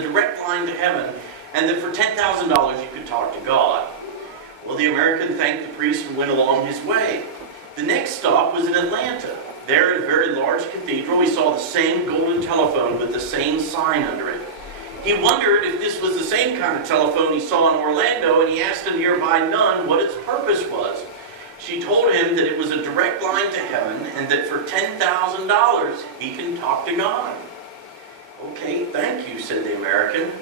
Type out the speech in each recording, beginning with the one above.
a direct line to heaven, and that for $10,000 you could talk to God. Well, the American thanked the priest and went along his way. The next stop was in Atlanta. There at a very large cathedral, he saw the same golden telephone with the same sign under it. He wondered if this was the same kind of telephone he saw in Orlando, and he asked a nearby nun what its purpose was. She told him that it was a direct line to heaven, and that for $10,000 he can talk to God. Okay, thank you, said the American.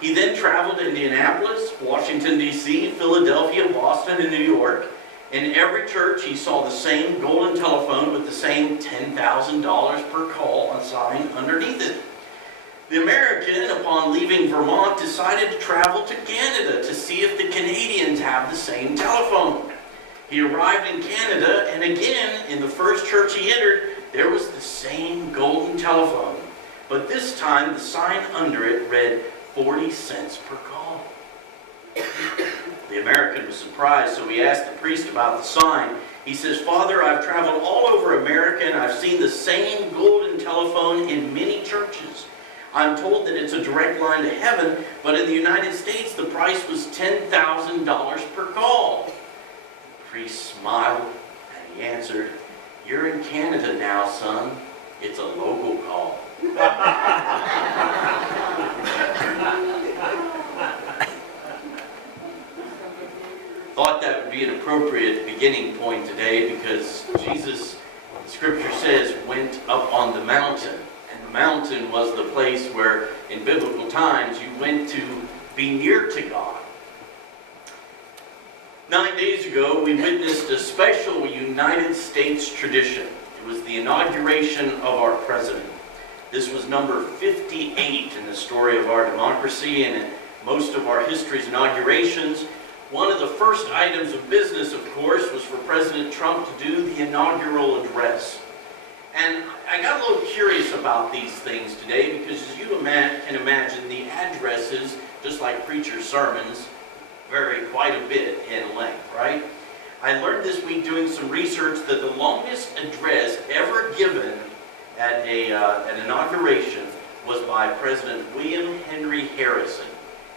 He then traveled to Indianapolis, Washington, D.C., Philadelphia, Boston, and New York. In every church, he saw the same golden telephone with the same $10,000 per call on sign underneath it. The American, upon leaving Vermont, decided to travel to Canada to see if the Canadians have the same telephone. He arrived in Canada, and again, in the first church he entered, there was the same golden telephone. But this time, the sign under it read 40 cents per call. The American was surprised, so he asked the priest about the sign. He says, "Father, I've traveled all over America, and I've seen the same golden telephone in many churches. I'm told that it's a direct line to heaven, but in the United States, the price was $10,000 per call." The priest smiled, and he answered, "You're in Canada now, son. It's a local call." Thought that would be an appropriate beginning point today, because Jesus, the scripture says, went up on the mountain. And the mountain was the place where, in biblical times, you went to be near to God. 9 days ago, we witnessed a special United States tradition. It was the inauguration of our president. This was number 58 in the story of our democracy, and in most of our history's inaugurations. One of the first items of business, of course, was for President Trump to do the inaugural address. And I got a little curious about these things today, because as you can imagine, the addresses, just like preachers' sermons, vary quite a bit in length, right? I learned this week doing some research that the longest address ever given at an inauguration was by President William Henry Harrison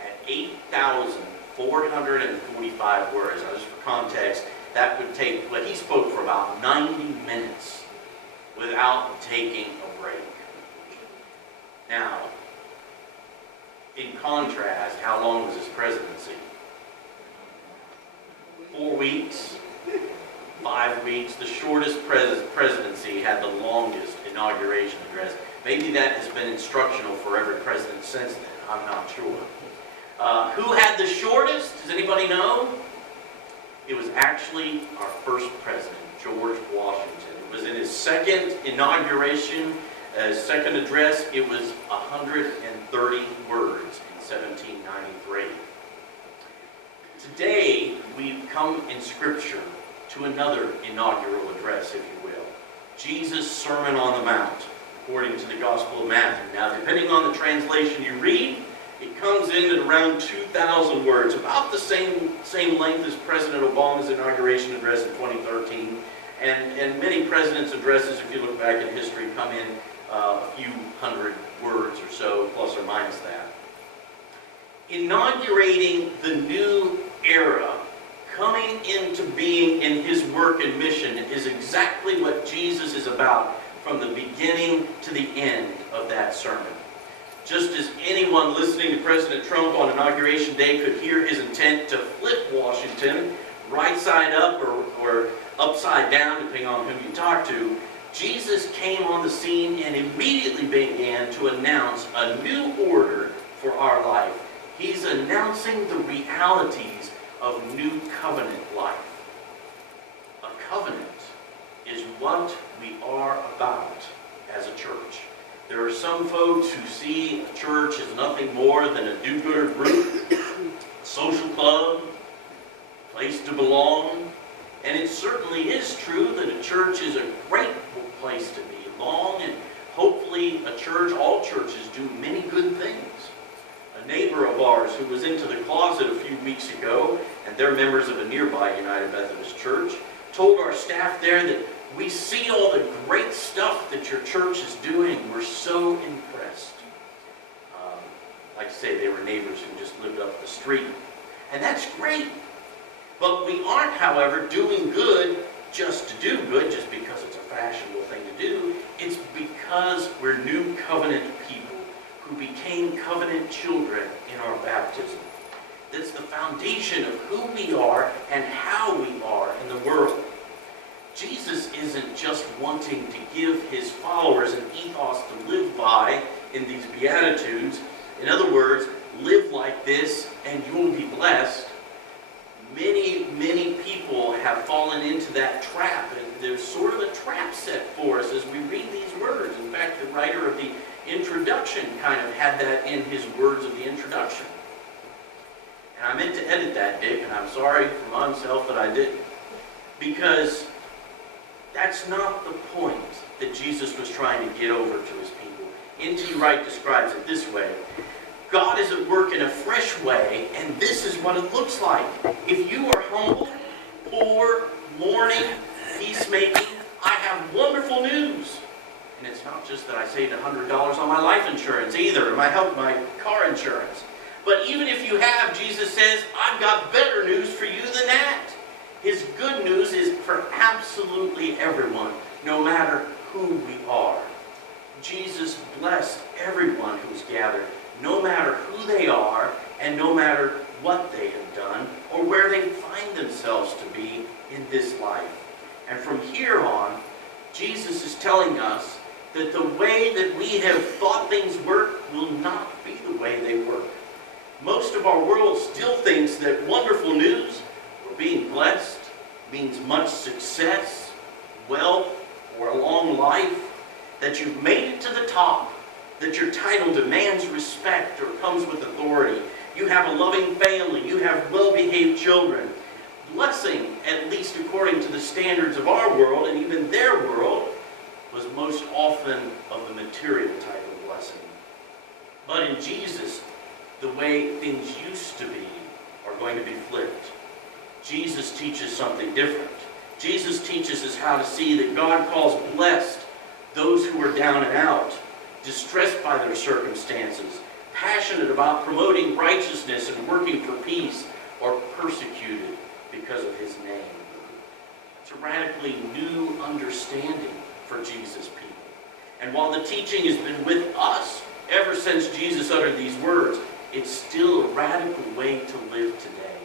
at 8,445 words. Now, just for context, that would take, he spoke for about 90 minutes without taking a break. Now, in contrast, how long was his presidency? 4 weeks, 5 weeks. The shortest presidency had the longest inauguration address. Maybe that has been instructional for every president since then. I'm not sure. Who had the shortest? Does anybody know? It was actually our first president, George Washington. It was in his second inauguration, second address. It was 130 words in 1793. Today, we've come in Scripture to another inaugural address, if you will. Jesus' Sermon on the Mount, according to the Gospel of Matthew. Now, depending on the translation you read, it comes in at around 2,000 words, about the same length as President Obama's inauguration address in 2013. And many presidents' addresses, if you look back in history, come in a few hundred words or so, plus or minus that. Inaugurating the new era, coming into being in his work and mission, is exactly what Jesus is about from the beginning to the end of that sermon. Just as anyone listening to President Trump on Inauguration Day could hear his intent to flip Washington right side up or upside down, depending on whom you talk to, Jesus came on the scene and immediately began to announce a new order for our life. He's announcing the realities of new covenant life. A covenant is what we are about as a church. There are some folks who see a church as nothing more than a do-gooder group, a social club, a place to belong. And it certainly is true that a church is a great place to belong, and hopefully all churches do many good things. A neighbor of ours who was into the closet a few weeks ago, and they're members of a nearby United Methodist church, told our staff there that we see all the great stuff that your church is doing. We're so impressed. Like like to say they were neighbors who just lived up the street. And that's great. But we aren't, however, doing good just to do good, just because it's a fashionable thing to do. It's because we're new covenant people who became covenant children in our baptism. That's the foundation of who we are and how we are in the world. Jesus isn't just wanting to give his followers an ethos to live by in these Beatitudes. In other words, live like this and you'll be blessed. Many people have fallen into that trap, and there's sort of a trap set for us as we read these words. In fact, the writer of the introduction kind of had that in his words of the introduction. And I meant to edit that, Dick, and I'm sorry for myself that I didn't. Because that's not the point that Jesus was trying to get over to his people. N.T. Wright describes it this way: God is at work in a fresh way, and this is what it looks like. If you are humble, poor, mourning, peacemaking, I have wonderful news. And it's not just that I saved $100 on my life insurance either, or my car insurance. But even if you have, Jesus says, I've got better news for you than that. His good news is for absolutely everyone, no matter who we are. Jesus blessed everyone who's gathered, no matter who they are and no matter what they have done or where they find themselves to be in this life. And from here on, Jesus is telling us that the way that we have thought things work will not be the way they work. Most of our world still thinks that wonderful news, or being blessed, means much success, wealth, or a long life, that you've made it to the top, that your title demands respect or comes with authority. You have a loving family. You have well-behaved children. Blessing, at least according to the standards of our world and even their world, was most often of the material type of blessing. But in Jesus, the way things used to be are going to be flipped. Jesus teaches something different. Jesus teaches us how to see that God calls blessed those who are down and out, distressed by their circumstances, passionate about promoting righteousness and working for peace, or persecuted because of his name. It's a radically new understanding for Jesus' people. And while the teaching has been with us ever since Jesus uttered these words, it's still a radical way to live today.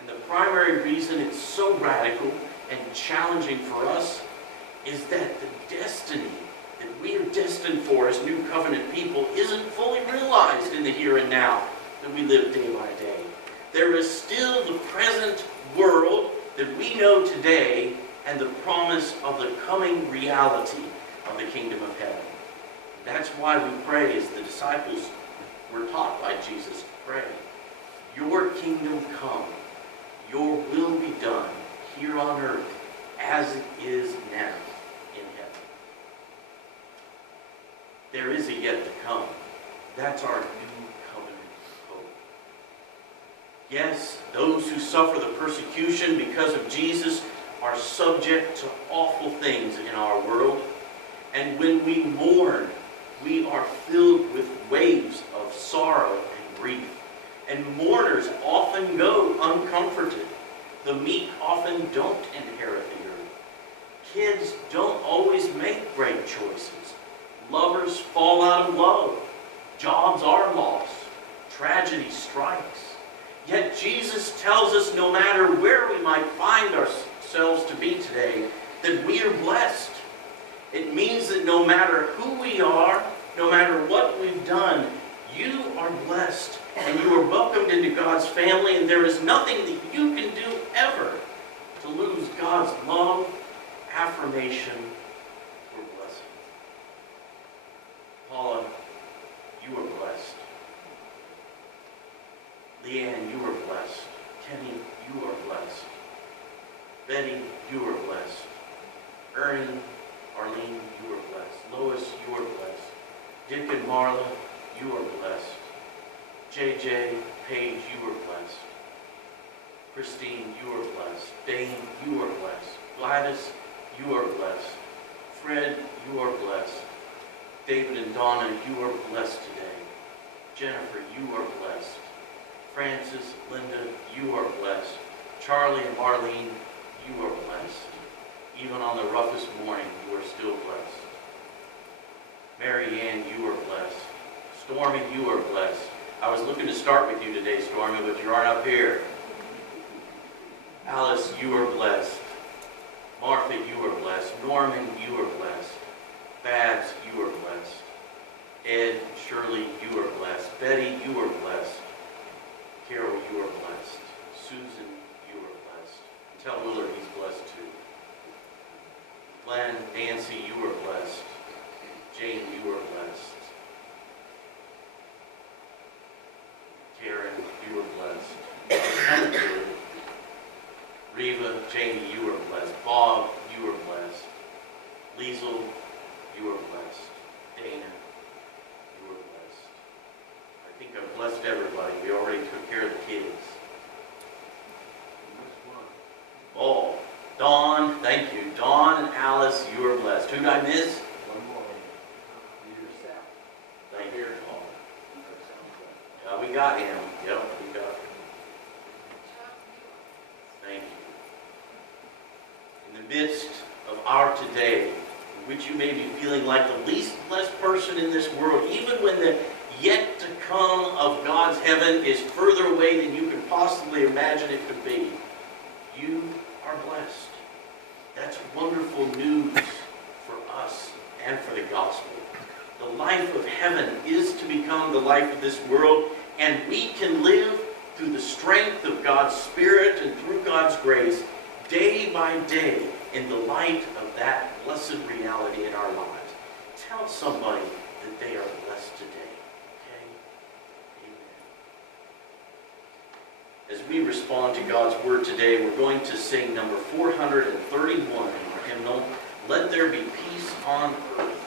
And the primary reason it's so radical and challenging for us is that the destiny that we are destined for as new covenant people isn't fully realized in the here and now that we live day by day. There is still the present world that we know today and the promise of the coming reality of the kingdom of heaven. That's why we pray, as the disciples were taught by Jesus, pray, your kingdom come, your will be done here on earth as it is now in heaven. There is a yet to come. That's our new covenant hope. Yes, those who suffer the persecution because of Jesus are subject to awful things in our world. And when we mourn, we are filled with waves of sorrow and grief. And mourners often go uncomforted. The meek often don't inherit the earth. Kids don't always make great choices. Lovers fall out of love. Jobs are lost. Tragedy strikes. Yet Jesus tells us no matter where we might find ourselves to be today, that we are blessed. It means that no matter who we are, no matter what we've done, you are blessed and you are welcomed into God's family, and there is nothing that you can do ever to lose God's love, affirmation, or blessing. Paula, you are blessed. Leanne, you are blessed. Kenny, you are blessed. Betty, you are blessed. Ernie, Arlene, you are blessed. Lois, you are blessed. Dick and Marla, you are blessed. JJ, Paige, you are blessed. Christine, you are blessed. Dane, you are blessed. Gladys, you are blessed. Fred, you are blessed. David and Donna, you are blessed today. Jennifer, you are blessed. Francis, Linda, you are blessed. Charlie and Marlene, you are blessed. Even on the roughest morning, you are still blessed. Mary Ann, you are blessed. Stormy, you are blessed. I was looking to start with you today, Stormy, but you aren't up here. Alice, you are blessed. Martha, you are blessed. Norman, you are blessed. Babs, you are blessed. Ed, Shirley, you are blessed. Betty, you are blessed. Carol, you are blessed. Susan, you are blessed. And tell Willard he's blessed too. Glenn, Nancy, you are blessed. Jane, you are blessed. Karen, you are blessed. Reva, Jamie, you are blessed. Bob, you are blessed. Liesel, you are blessed. Dana, you are blessed. I think I've blessed everybody. We already took care of the kids. Oh, Dawn, thank you. Dawn and Alice, you are blessed. Who did I miss? One more. Thank you. We got him. Yep, we got him. Thank you. In the midst of our today, in which you may be feeling like the least blessed person in this world, even when the yet to come of God's heaven is further away than you can possibly imagine it could be, you are blessed. That's wonderful news for us and for the gospel. The life of heaven is to become the life of this world, and we can live through the strength of God's Spirit and through God's grace day by day in the light of that blessed reality in our lives. Tell somebody that they are blessed today. Okay? Amen. As we respond to God's Word today, we're going to sing number 431 in our hymnal, Let There Be Peace on Earth.